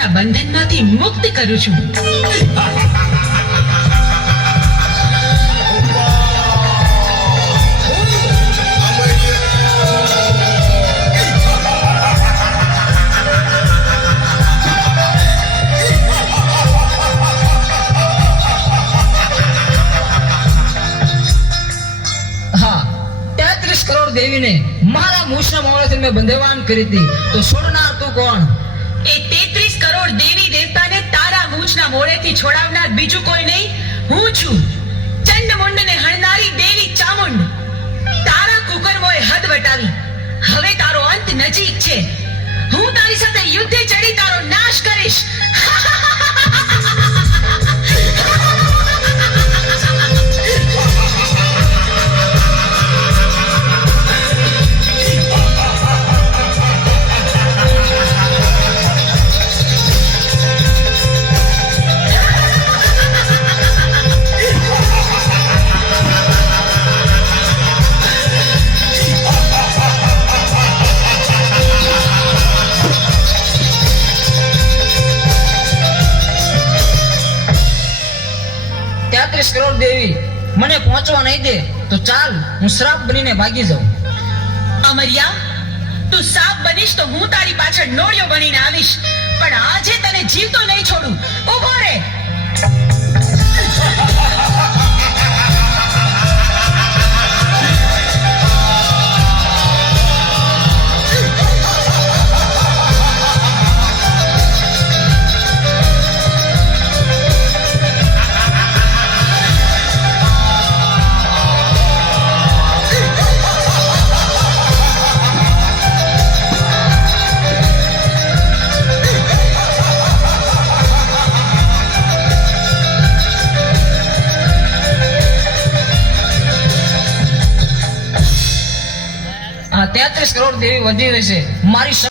સંસારના બંધનમાંથી મુક્ત કરું છું. દેવીને મારા મૂછના મોળેથી મેં બંધવાન કરી હતી, તો છોડનાર તું કોણ? એ 33 કરોડ દેવી દેવતાને તારા મૂછના મોળેથી છોડાવનાર બીજું કોઈ નહીં, હું છું. ચંડમુંડને હણનારી દેવી ચામુંડ. તારા કુકર્મોએ હદ વટાવી. હવે તારો અંત નજીક છે. હું તારી સાથે યુદ્ધે ચડી તારો નાશ કરીશ. કરોડ દેવી મને પહોંચવા નહીં દે તો ચાલ, હું શ્રાપ બનીને ભાગી જાઉં. અમર્યા, તું સાપ બનીશ તો હું તારી પાછળ નોળિયો બનીને આવીશ, પણ આજે તને જીવતો નહીં છોડું. ઊભો રહે. આ 33 કરોડ દેવી વધી રહેશે મારી